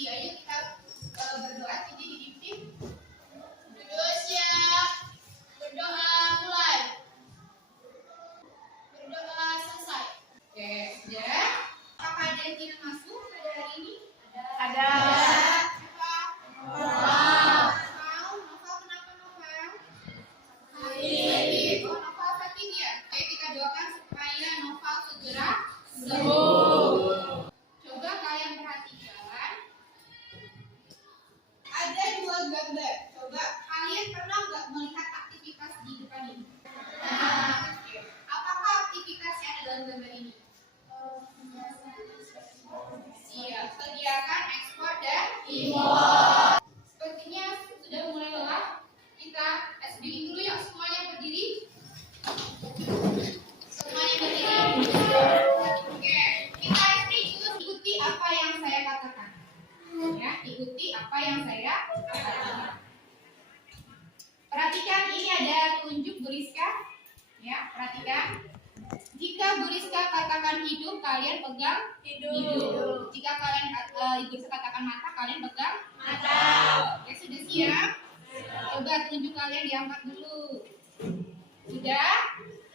tinggi. Ayo kita berdoa tinggi dipimpin. Berdoa siap. Berdoa mulai. Berdoa selesai. Oke, sudah. Apakah ada yang tidak masuk pada hari ini? Ada. Novel. Kenapa Novel? Sakit. Oh, Novel sakit ya? Oke, kita doakan supaya Novel segera sembuh. Coba kalian perhatikan. Ada dua gambar. Coba kalian pernah nggak melihat aktivitas di depan ini? Oke. Apakah aktivitas yang ada dalam gambar ini? Iya, kegiatan ekspor dan impor. Sepertinya sudah mulai lelah. Kita SBI dulu yuk, semuanya berdiri. Semuanya berdiri. Oke, kita SBI dulu, ikuti apa yang saya katakan. Ya, ikuti apa yang saya katakan. Perhatikan, ini ada telunjuk Bu Rizka. Ya, perhatikan. Jika Bu Rizka katakan hidup, kalian pegang hidup. Jika kalian Ibu Rizka katakan mata, kalian pegang mata. Ya, sudah siap? Coba telunjuk kalian diangkat dulu. Sudah?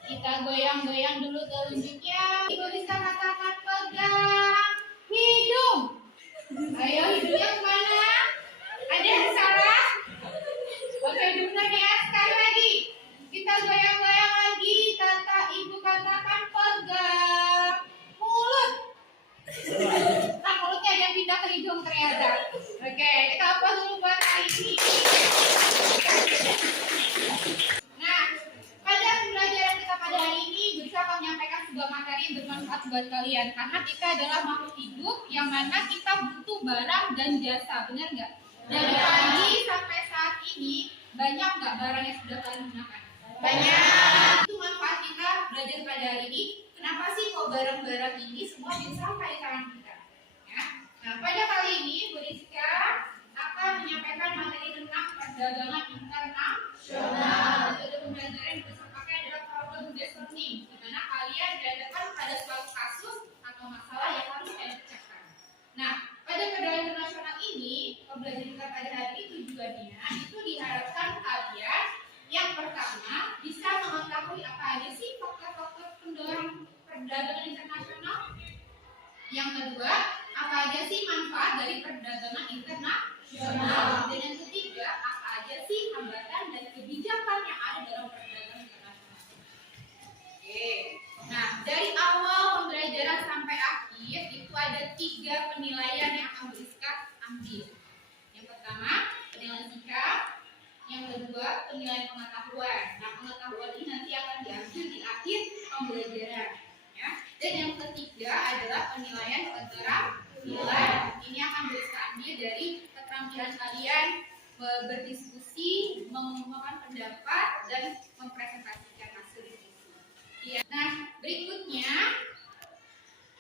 Kita goyang-goyang dulu telunjuknya. Ibu Rizka katakan pegang hidung. Ayo, hidungnya kemana? Ada yang salah? Oke, benar ya. Sekali lagi. Kita goyang-goyang lagi. Kata Ibu katakan pegang mulut. Nah, mulutnya ada yang pindah ke hidung ternyata. Oke, kita apa dulu buat hari ini? Nah, pada pembelajaran kita pada hari ini bisa akan menyampaikan sebuah materi yang bermanfaat buat kalian. Karena kita adalah makhluk hidup yang mana kita butuh barang dan jasa. Benar nggak? Dari pagi sampai saat ini, banyak nggak barang yang sudah kalian gunakan? Banyak. Itu manfaat kita belajar pada hari ini. Kenapa sih kok barang-barang ini semua bisa sampai di tangan kita? Ya. Nah, pada kali ini Bu Rizka akan menyampaikan materi tentang perdagangan internasional. Metode pembelajaran yang bisa pakai adalah problem based learning, di mana kalian dihadapkan pada suatu kasus atau masalah yang harus kalian pecahkan. Nah, pada perdagangan internasional ini, pembelajaran kita pada hari ini tujuannya itu diharapkan kalian yang pertama bisa mengetahui apa aja sih faktor-faktor pendorong perdagangan internasional. Yang kedua, apa aja sih manfaat dari perdagangan internasional. Dan yang ketiga, apa aja sih hambatan dan kebijakan yang ada dalam perdagangan internasional. Oke. Nah, dari awal pembelajaran sampai akhir itu ada 3 penilaian yang akan Bu Rizka ambil. Yang pertama, penilaian sikap. Yang kedua, penilaian pengetahuan. Nah, pengetahuan ini nanti akan diambil di akhir pembelajaran. Ya. Dan yang ketiga adalah penilaian keterampilan. Ini akan bisa ambil dari keterampilan kalian berdiskusi, mengungkapkan pendapat, dan mempresentasikan hasil diskusi. Ya. Nah, berikutnya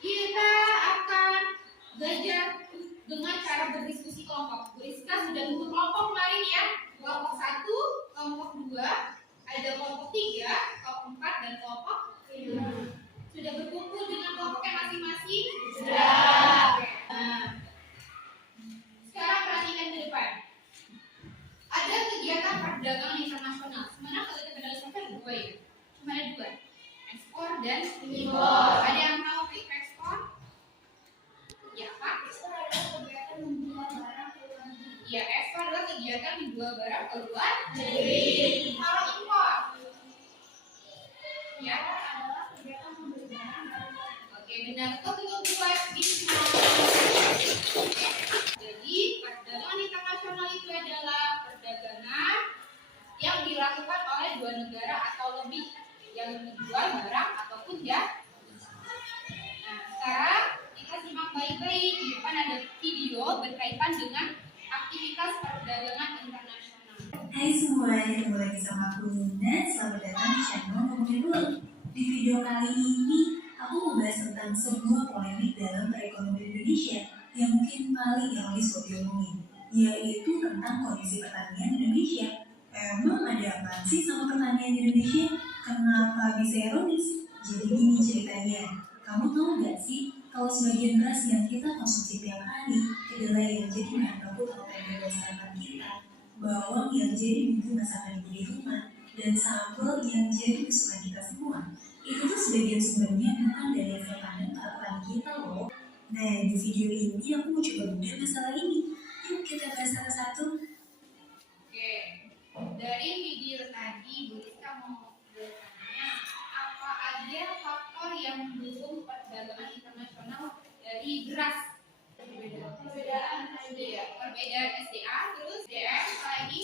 kita akan belajar dengan cara berdiskusi kelompok. Bu Rizka sudah bentuk kelompok kemarin ya. Kelompok 1, kelompok 2, ada kelompok 3, kelompok 4, dan kelompok 5. Sudah berkumpul dengan kelompoknya masing-masing? Sudah. Nah, sekarang perhatikan ke depan. Ada kegiatan perdagangan internasional. Sebenarnya kegiatan perdagangan internasional ada 2 ya. Cuma ada 2. Ekspor dan impor. Ada yang tahu ekspor? Ya, apa? Ekspor adalah kegiatan menjual barang ke luar negeri. Ya, ekspor adalah kegiatan menjual barang ke luar negeri. Kalau impor? Ya, adalah kegiatan membeli barang dari luar negeri. Oke, benar. Kok tunggu buat di Jadi, perdagangan internasional itu adalah perdagangan yang dilakukan oleh 2 negara atau lebih yang menjual barang ataupun jasa. Nah, sekarang kita simak baik-baik. Di depan ada video berkaitan dengan aktivitas perdagangan internasional. Hai semuanya, ketemu lagi sama aku Nina. Selamat datang di channel Ngomongin Dulu. Di video kali ini, aku mau bahas tentang sebuah polemik dalam perekonomian Indonesia yang mungkin paling ironis buat diomongin, yaitu tentang kondisi pertanian Indonesia. Emang ada apa sih sama pertanian Indonesia? Kenapa bisa ironis? Jadi gini ceritanya, kamu tahu nggak sih kalau sebagian beras yang kita konsumsi tiap hari kedelai yang jadi bahan baku atau tempe sarapan kita, bawang yang jadi bumbu masakan ibu di rumah, dan sambal yang jadi kesukaan kita semua. Itu tuh sebagian sumbernya bukan dari hasil panen para petani kita loh. Nah, di video ini aku mau coba bedah masalah ini. Yuk kita bahas satu-satu. Oke, dari video tadi Bu Rizka mau bertanya apa aja faktor yang mendukung perdagangan internasional dari beras? Perbedaan SDA, terus DM, lagi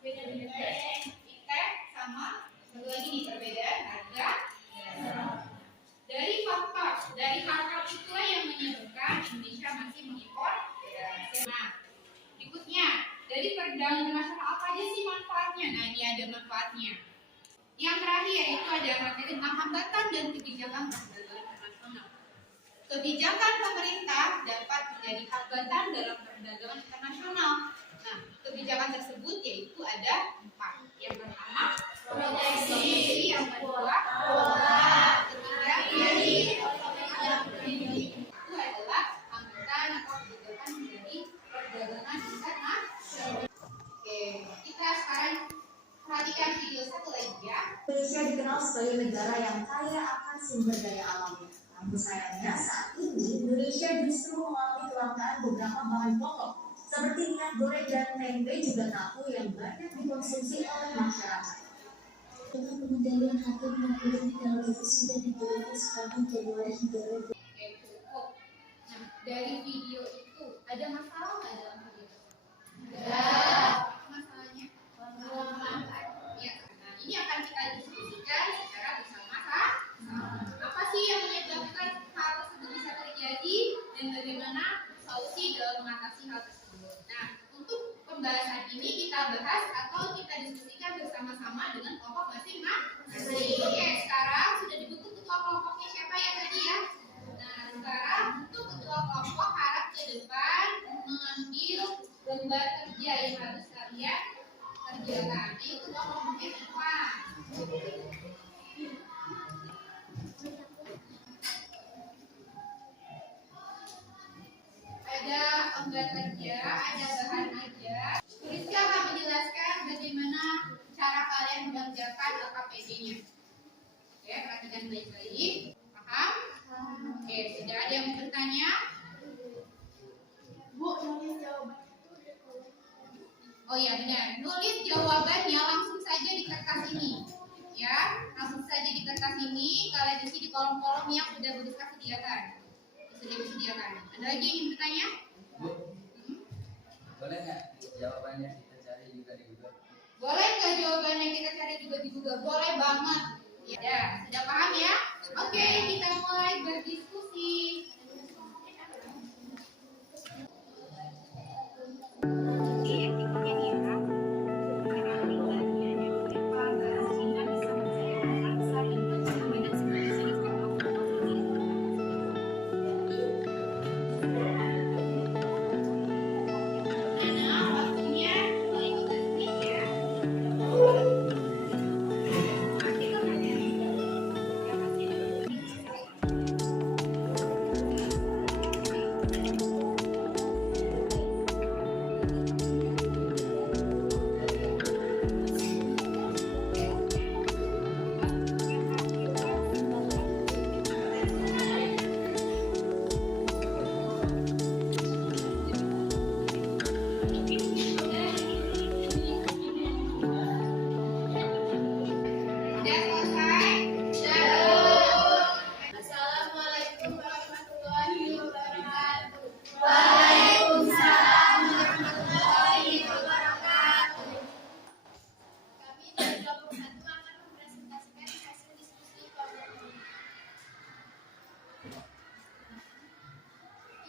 perbedaan ITE, sama satu lagi nih perbedaan harga. Dari hal-hal itulah yang menyebabkan Indonesia masih mengimpor beras. Nah, berikutnya dari perdagangan internasional apa aja sih manfaatnya? Nah, ini ada manfaatnya. Yang terakhir itu ada materi tentang hambatan dan kebijakan perdagangan internasional. Kebijakan pemerintah dapat menjadi hambatan dalam perdagangan internasional. Nah, kebijakan tersebut yaitu ada 4. Yang pertama, proteksi. Yang kedua, ketiga, itu adalah hambatan atau kebijakan menjadi perdagangan internasional. Oke, kita sekarang perhatikan video satu lagi ya. Indonesia dikenal sebagai negara yang kaya akan sumber daya alamnya. Namun sayangnya saat ini Indonesia justru mengalami kelangkaan beberapa bahan pokok seperti minyak goreng dan tempe juga tahu yang banyak dikonsumsi oleh masyarakat. Dengan pengendalian harga minyak goreng di dalam itu sudah diberlakukan sepanjang Januari hingga Februari. Oke, cukup. Nah, dari video itu ada masalah nggak dalam video itu? Ada. Masalahnya? Ya. Nah, ini akan kita diskusikan secara bersama-sama. Apa sih yang menyebabkan hal tersebut bisa terjadi dan bagaimana solusi dalam mengatasi hal tersebut? Nah, untuk pembahasan ini kita bahas atau kita diskusikan bersama-sama dengan kelompok masing-masing. Oke, sekarang sudah dibentuk ketua kelompoknya siapa ya tadi ya? Nah, sekarang untuk ketua kelompok harap ke depan mengambil lembar kerja yang harus kalian kerjakan. Ini ketua kelompoknya siapa? Ada lembar kerja, ada bahan ajar. Rizka akan menjelaskan bagaimana cara kalian mengerjakan LKPD-nya. Oke, perhatikan baik-baik. Paham? Oke, sudah ada yang bertanya? Bu, nulis jawaban. Oh iya benar, nulis jawabannya langsung saja di kertas ini. Ya, langsung saja di kertas ini. Kalian isi di kolom-kolom yang sudah Rizka sediakan. Sudah disediakan. Ada lagi yang ingin bertanya? Bu, boleh nggak jawabannya kita cari juga di Google? Boleh nggak jawabannya kita cari juga di Google? Boleh banget. Ya, sudah paham ya? Oke, kita mulai berdiskusi.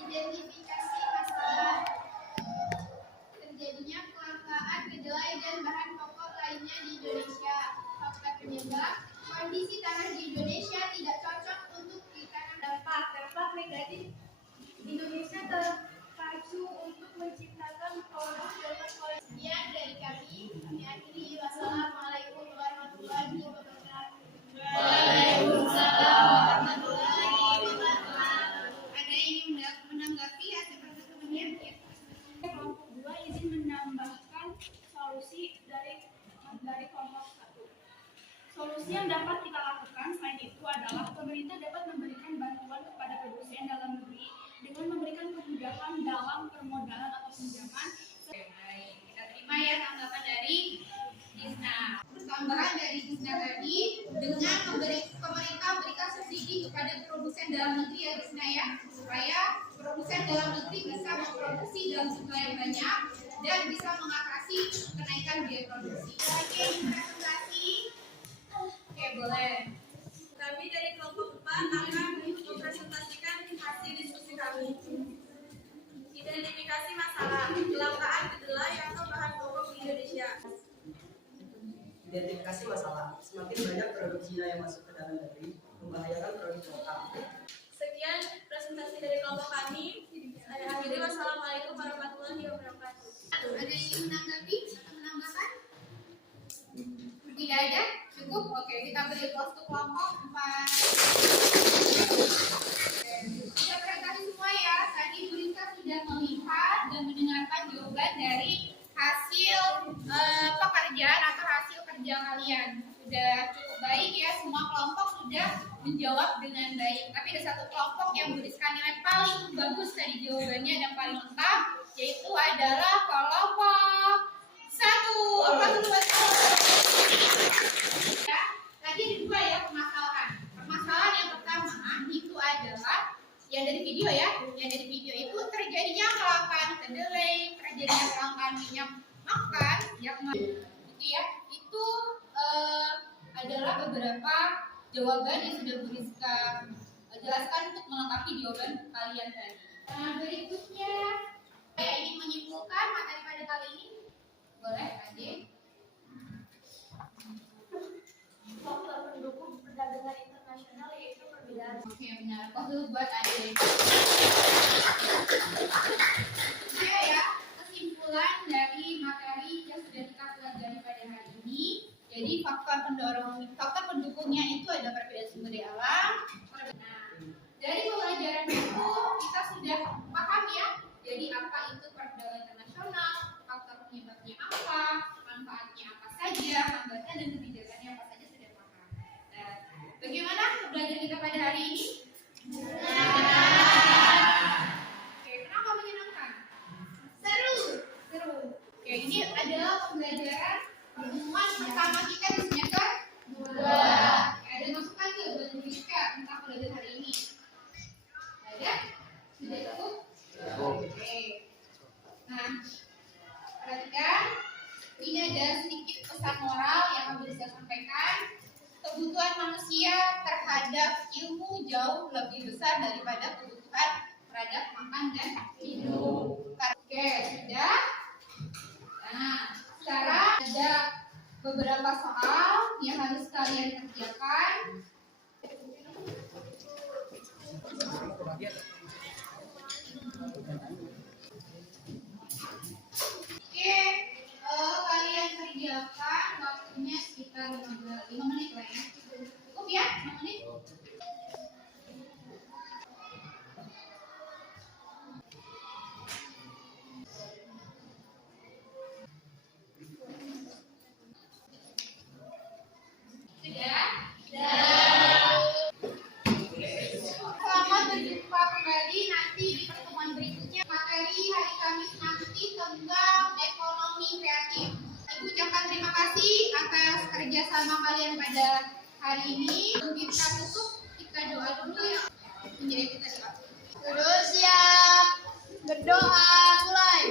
Identifikasi masalah terjadinya kelangkaan kedelai dan bahan pokok lainnya di Indonesia. Faktor penyebab kondisi tanah di Indonesia tidak cocok untuk ditanam. Dampak negatif Indonesia terpacu untuk menciptakan produk dengan kualitas. Sekian dari kami akhiri. Wassalamualaikum warahmatullahi wabarakatuh. Waalaikumsalam warahmatullahi wabarakatuh. Ada yang ingin menanggapi hasil pertemuan? Yang dapat kita lakukan selain itu adalah pemerintah dapat memberikan bantuan kepada produsen dalam negeri dengan memberikan kemudahan dalam permodalan atau pinjaman. Oke, baik. Kita terima ya tanggapan dari Disna. Tambahan dari Disna tadi dengan pemerintah memberikan subsidi kepada produsen dalam negeri ya Disna ya, supaya produsen dalam negeri bisa memproduksi dalam jumlah yang banyak dan bisa mengatasi kenaikan biaya produksi. Oke, presentasi. Oke, boleh. Kami dari kelompok 4 akan mempresentasikan hasil diskusi kami. Identifikasi masalah kelangkaan kedelai atau bahan pokok di Indonesia. Identifikasi masalah, semakin banyak produk Cina yang masuk ke dalam negeri membahayakan produk lokal. Sekian presentasi dari kelompok kami. Saya akhiri. Wassalamualaikum warahmatullahi wabarakatuh. Ada yang ingin menanggapi atau menambahkan? Tidak ada? Cukup? Oke, kita beri waktu kelompok 4. Sudah presentasi semua ya. Tadi Burita sudah melihat dan mendengarkan jawaban dari hasil pekerjaan atau hasil kerja kalian. Sudah cukup baik ya, semua kelompok sudah menjawab dengan baik. Tapi ada satu kelompok yang memberikan nilai paling bagus tadi jawabannya dan paling lengkap, yaitu adalah kelompok 1. Apa dulu ya, tadi ada 2 ya permasalahan. Permasalahan yang pertama itu adalah yang dari video ya, yang dari video itu terjadinya kelangkaan kedelai, terjadinya kelangkaan minyak makan, itu ya, itu adalah beberapa jawaban yang sudah Bu Rizka jelaskan untuk melengkapi jawaban kalian tadi. Nah, berikutnya saya ingin menyimpulkan materi pada kali ini. Boleh, Ade? Faktor pendukung perdagangan internasional yaitu perbedaan. Oke, benar. Kok dulu buat Ade. Ya, kesimpulan dari materi yang sudah kita pelajari pada hari ini. Jadi faktor pendukungnya itu ada perbedaan sumber daya alam. Nah, dari pelajaran itu kita sudah paham ya. Jadi apa itu perdagangan internasional, faktor penyebabnya apa, manfaatnya apa saja, hambatan dan kebijakannya apa saja sudah paham. Nah, bagaimana belajar kita pada hari ini? Oke, kenapa menyenangkan? Seru. Oke, ini adalah pembelajaran pertemuan pertama kita di semester 2. Ada masukan ke buat Rizka tentang pelajaran hari ini? Ada? Sudah cukup? Oke. Nah, perhatikan. Ini ada sedikit pesan moral yang akan bisa sampaikan. Kebutuhan manusia terhadap ilmu jauh lebih besar daripada kebutuhan terhadap makan dan minum. Oke, sudah. Nah, sekarang ada beberapa soal yang harus kalian kerjakan. Oke, kalian kerjakan waktunya sekitar 5 menit lah ya. Cukup ya, 5 menit? Sudah? Selamat berjumpa kembali nanti di pertemuan berikutnya. Materi hari Kamis nanti tentang ekonomi kreatif. Ibu ucapkan terima kasih atas kerjasama kalian pada hari ini. Kita tutup, kita doa dulu ya. Menjadi kita doa. Terus siap, berdoa, mulai.